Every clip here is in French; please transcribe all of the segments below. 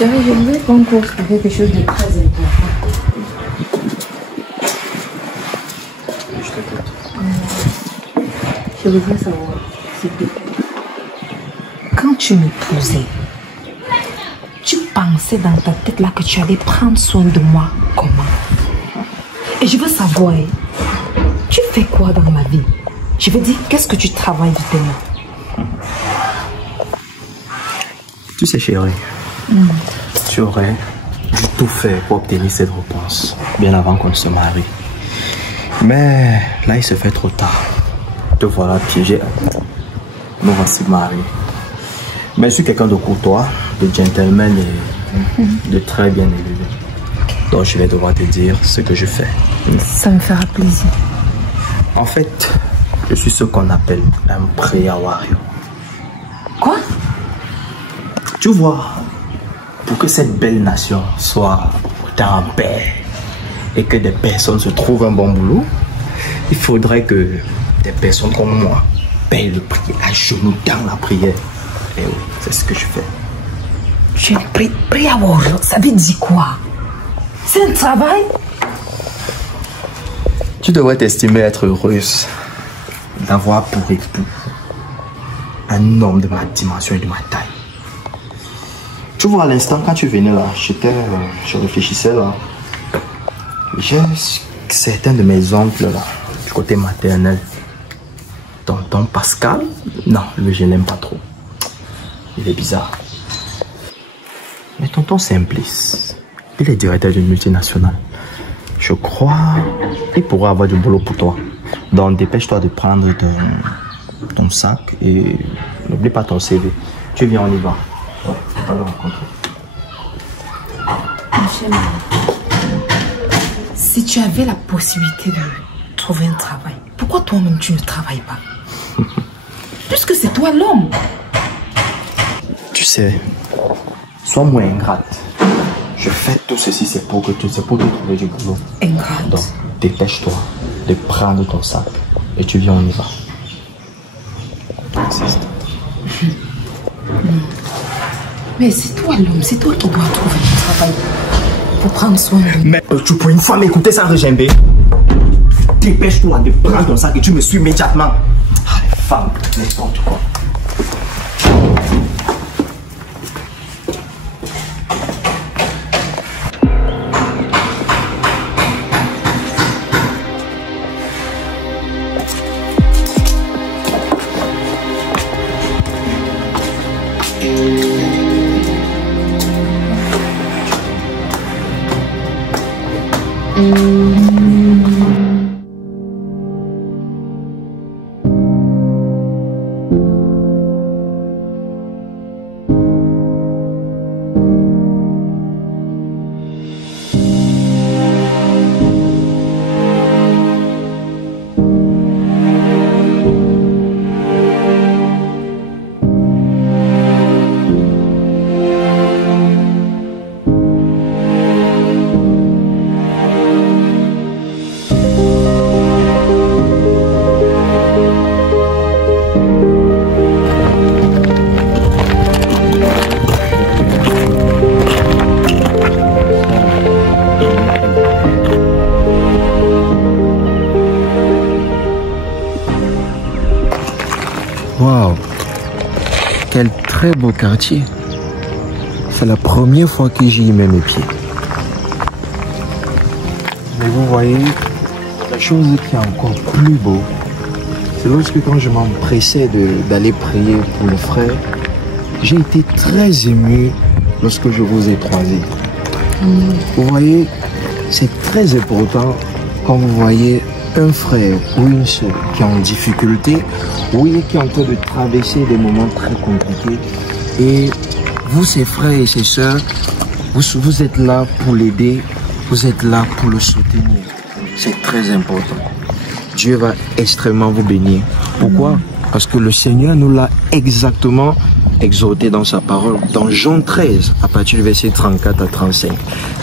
Chérie, je voudrais qu'on court pour quelque chose de très important. Je t'écoute. Je voudrais savoir, s'il te plaît. Quand tu m'épousais, tu pensais dans ta tête là que tu allais prendre soin de moi comment? Et je veux savoir, tu fais quoi dans la vie? Je veux dire, qu'est-ce que tu travailles justement? Tu sais, chérie, tu aurais dû tout faire pour obtenir cette réponse bien avant qu'on ne se marie. Mais là, il se fait trop tard. Te voilà piégé. Nous voici mariés. Mais je suis quelqu'un de courtois, de gentleman et de très bien élevé. Donc, je vais devoir te dire ce que je fais. Ça me fera plaisir. En fait, je suis ce qu'on appelle un pré-awario. Quoi? Tu vois, pour que cette belle nation soit autant en paix et que des personnes se trouvent un bon boulot, il faudrait que des personnes comme moi payent le prix à genoux dans la prière. Et oui, c'est ce que je fais. Je ne prie à voir, ça veut dire quoi? C'est un travail? Tu devrais t'estimer être heureuse d'avoir pour époux un homme de ma dimension et de ma taille. Tu vois, à l'instant, quand tu venais là, je réfléchissais là. J'ai certains de mes oncles là, du côté maternel. Tonton Pascal, non, lui je l'aime pas trop. Il est bizarre. Mais tonton Simplice, il est directeur d'une multinationale. Je crois qu'il pourra avoir du boulot pour toi. Donc dépêche-toi de prendre ton sac et n'oublie pas ton CV. Tu viens, on y va. On va le rencontrer. Si tu avais la possibilité de trouver un travail, pourquoi toi-même tu ne travailles pas? Puisque c'est toi l'homme. Tu sais, sois moins ingrate. Je fais tout ceci, c'est pour te trouver du boulot. Ingrate. Donc, dépêche-toi de prendre ton sac et tu viens, on y va. Insiste. Mais c'est toi l'homme, c'est toi qui dois trouver du travail pour prendre soin de moi. Mais tu peux une fois m'écouter sans regimber. Dépêche-toi de prendre ton sac et tu me suis immédiatement. Ah, les femmes, n'importe quoi. Waouh, quel très beau quartier. C'est la première fois que j'y mets mes pieds. Mais vous voyez, la chose qui est encore plus beau, c'est lorsque quand je m'empressais d'aller prier pour le frère, j'ai été très ému lorsque je vous ai croisé. Vous voyez, c'est très important quand vous voyez un frère ou une soeur qui est en difficulté, oui, qui est en train de traverser des moments très compliqués. Et vous, ses frères et ses sœurs, vous êtes là pour l'aider, vous êtes là pour le soutenir. C'est très important. Dieu va extrêmement vous bénir. Pourquoi? Parce que le Seigneur nous l'a exactement exhorté dans sa parole. Dans Jean 13, à partir du verset 34 à 35.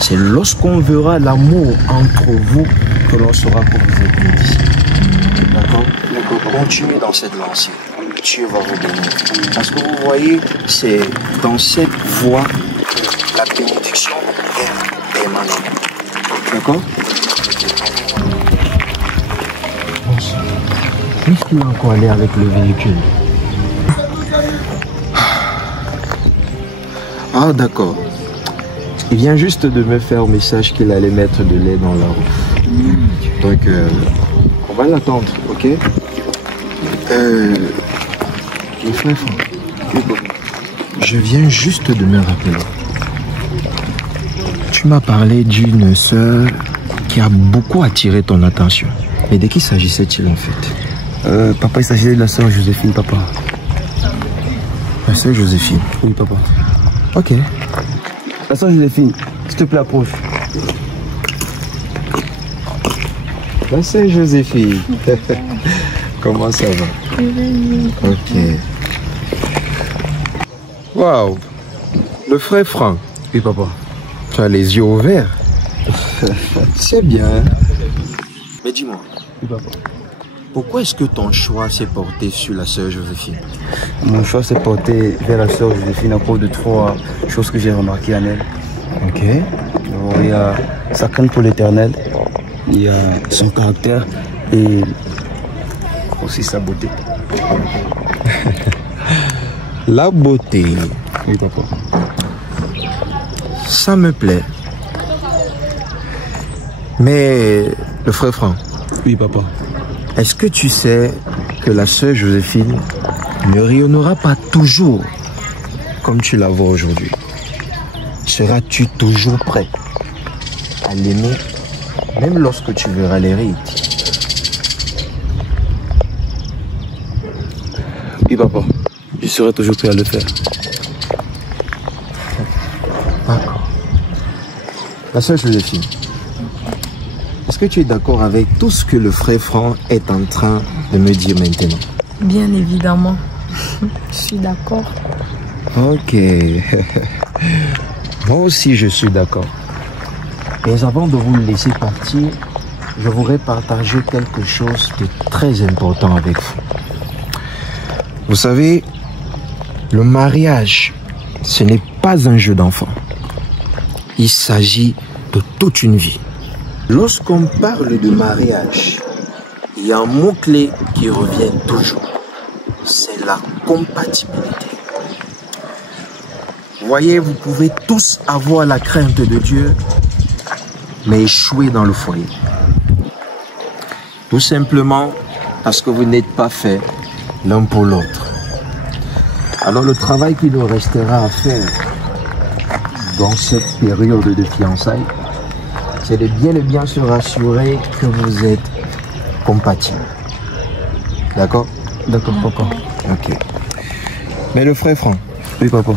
C'est lorsqu'on verra l'amour entre vous que l'on saura que vous êtes mes disciples. D'accord? Continuez dans cette lancée. Dieu va vous bénir. Parce que vous voyez, c'est dans cette voie que la bénédiction est permanente. D'accord? Est-ce qu'il va encore aller avec le véhicule? Ah d'accord. Il vient juste de me faire un message qu'il allait mettre de lait dans la roue. Donc on va l'attendre, ok? Le frère, je viens juste de me rappeler. Tu m'as parlé d'une sœur qui a beaucoup attiré ton attention. Mais de qui s'agissait-il en fait? Papa, il s'agissait de la sœur Joséphine, papa. La sœur Joséphine? Oui, papa. Ok. La sœur Joséphine, s'il te plaît, approche. La sœur Joséphine. Comment ça va? Ok. Waouh. Le frère Franck. Oui, papa. Tu as les yeux ouverts. C'est bien. Mais dis-moi. Oui, papa. Pourquoi est-ce que ton choix s'est porté sur la sœur Joséphine? Mon choix s'est porté vers la sœur Joséphine à cause de 3 choses que j'ai remarquées en elle. Ok. Il y a sa crainte pour l'éternel, il y a son caractère et aussi sa beauté. La beauté. Oui, papa. Ça me plaît. Mais le frère Franck. Oui, papa. Est-ce que tu sais que la sœur Joséphine ne rayonnera pas toujours comme tu la vois aujourd'hui? Seras-tu toujours prêt à l'aimer même lorsque tu verras les rides? Oui, papa. Je serai toujours prêt à le faire. D'accord. La sœur Joséphine, est-ce que tu es d'accord avec tout ce que le frère Franck est en train de me dire maintenant? Bien évidemment. Je suis d'accord. Ok. Moi aussi, je suis d'accord. Mais avant de vous laisser partir, je voudrais partager quelque chose de très important avec vous. Vous savez, le mariage, ce n'est pas un jeu d'enfant. Il s'agit de toute une vie. Lorsqu'on parle de mariage, il y a un mot-clé qui revient toujours. C'est la compatibilité. Voyez, vous pouvez tous avoir la crainte de Dieu, mais échouer dans le foyer. Tout simplement parce que vous n'êtes pas faits l'un pour l'autre. Alors le travail qui nous restera à faire dans cette période de fiançailles, c'est de bien se rassurer que vous êtes compatibles. D'accord? D'accord, papa. Ok. Mais le frère Franck. Oui, papa.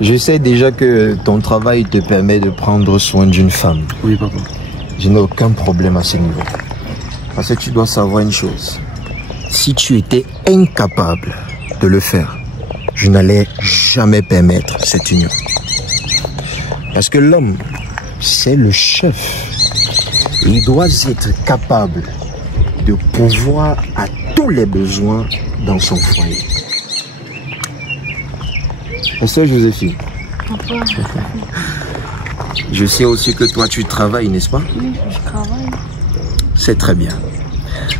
Je sais déjà que ton travail te permet de prendre soin d'une femme. Oui, papa. Je n'ai aucun problème à ce niveau. Parce que tu dois savoir une chose. Si tu étais incapable de le faire, je n'allais jamais permettre cette union. Parce que l'homme, c'est le chef. Il doit être capable de pourvoir à tous les besoins dans son foyer. Et ça, Joséphine. Papa. Je sais aussi que toi, tu travailles, n'est-ce pas? Oui, je travaille. C'est très bien.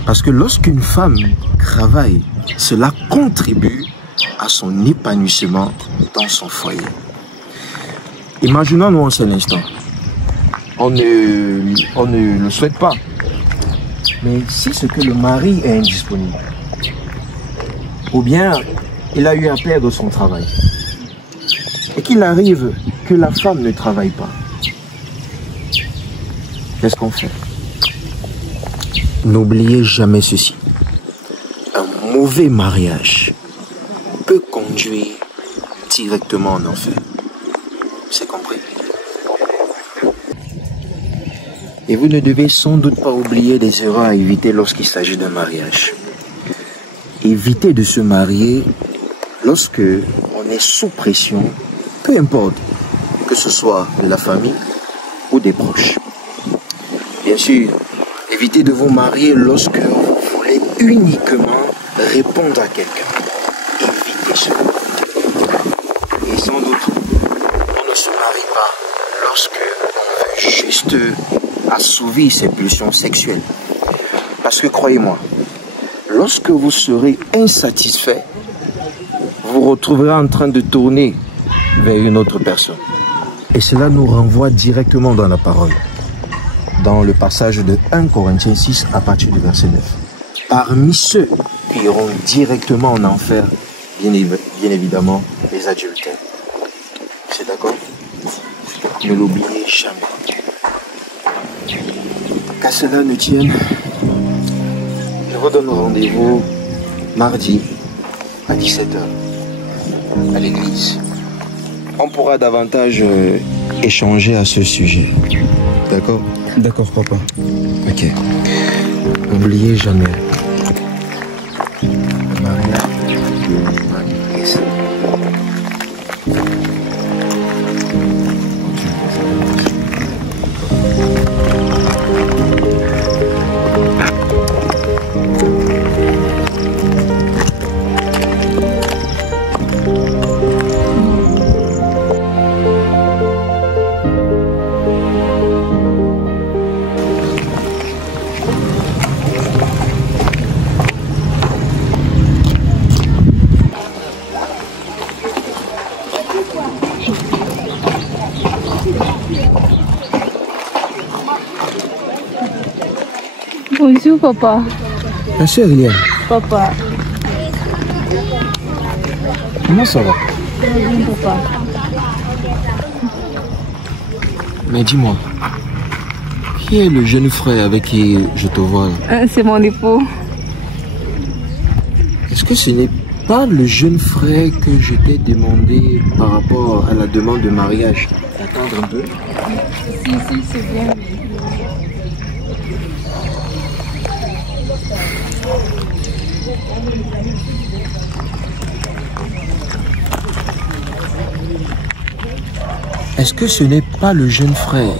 Parce que lorsqu'une femme travaille, cela contribue à son épanouissement dans son foyer. Imaginons-nous un seul instant. On ne le souhaite pas. Mais si c'est que le mari est indisponible, ou bien il a eu à perdre son travail, et qu'il arrive que la femme ne travaille pas, qu'est-ce qu'on fait? N'oubliez jamais ceci. Un mauvais mariage peut conduire directement en enfer. C'est compris? Et vous ne devez sans doute pas oublier des erreurs à éviter lorsqu'il s'agit d'un mariage. Évitez de se marier lorsque on est sous pression, peu importe, que ce soit de la famille ou des proches. Bien sûr, évitez de vous marier lorsque vous voulez uniquement répondre à quelqu'un. Évitez cela. Et sans doute, on ne se lorsque l'on veut juste assouvir ses pulsions sexuelles. Parce que croyez-moi, lorsque vous serez insatisfait, vous retrouverez en train de tourner vers une autre personne. Et cela nous renvoie directement dans la parole, dans le passage de 1 Corinthiens 6 à partir du verset 9. Parmi ceux qui iront directement en enfer, bien évidemment, les adultères. C'est d'accord? Ne l'oubliez jamais. Qu'à cela ne tienne, je vous donne rendez-vous mardi à 17h à l'église. On pourra davantage échanger à ce sujet. D'accord? D'accord, papa. Ok. N'oubliez jamais. Maria. Yes. Bonjour papa. Ma chère Eliane. Papa. Comment ça va? Bonjour papa. Mais dis-moi, qui est le jeune frère avec qui je te vois là? C'est mon époux. Est-ce que ce n'est pas le jeune frère que je t'ai demandé par rapport à la demande de mariage? Attendre un peu. Si, c'est bien. Est-ce que ce n'est pas le jeune frère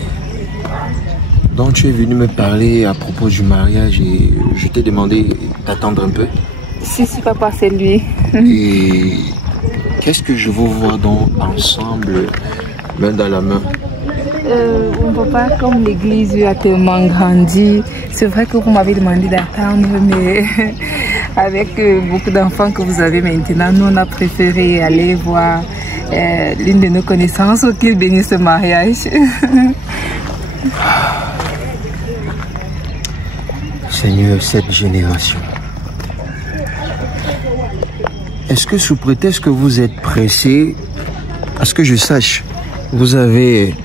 dont tu es venu me parler à propos du mariage et je t'ai demandé d'attendre un peu? Si, papa, c'est lui. Et qu'est-ce que je vous vois donc ensemble, main dans la main? Mon papa, comme l'église a tellement grandi, c'est vrai que vous m'avez demandé d'attendre, mais avec beaucoup d'enfants que vous avez maintenant, nous on a préféré aller voir l'une de nos connaissances qui bénit ce mariage. Seigneur, cette génération. Est-ce que sous prétexte que vous êtes pressé, à ce que je sache, vous avez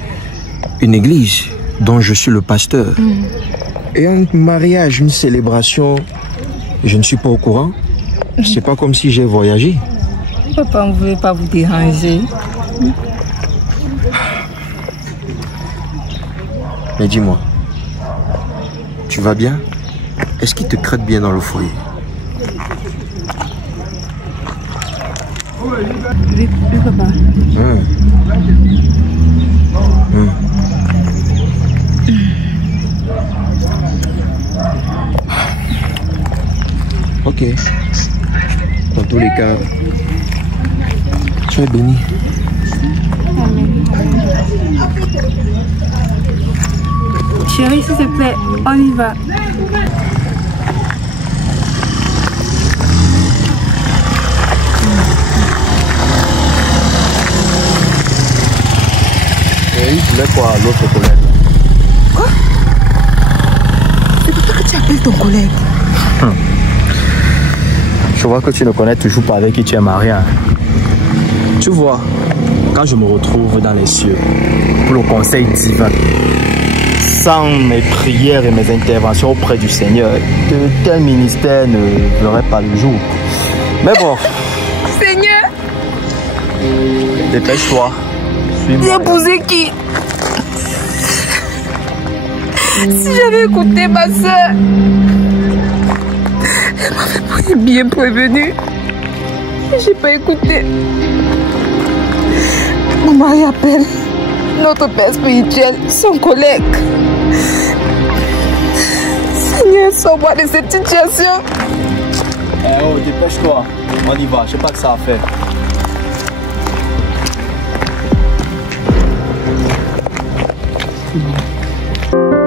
une église dont je suis le pasteur et un mariage, une célébration, je ne suis pas au courant? C'est pas comme si j'ai voyagé. Papa, on ne voulait pas vous déranger. Mais dis-moi, tu vas bien? Est-ce qu'il te crête bien dans le foyer? Oui, papa. Ok. Dans tous les cas, tu es béni. Chérie, s'il te plaît, on y va. Et il voulait quoi à l'autre collègue? Quoi? C'est pour ça que tu appelles ton collègue? Je vois que tu ne connais toujours pas avec qui tu es marié. Hein. Tu vois, quand je me retrouve dans les cieux pour le conseil divin, sans mes prières et mes interventions auprès du Seigneur, de tel ministère ne verrait pas le jour. Mais bon. Seigneur! Dépêche-toi. J'ai épousé qui? Si j'avais écouté ma soeur, elle m'avait bien prévenu. J'ai pas écouté. Mon mari appelle notre père spirituel, son collègue. Seigneur, sauve-moi de cette situation. Eh oh, dépêche-toi. On y va, je sais pas que ça a fait. c'est bien.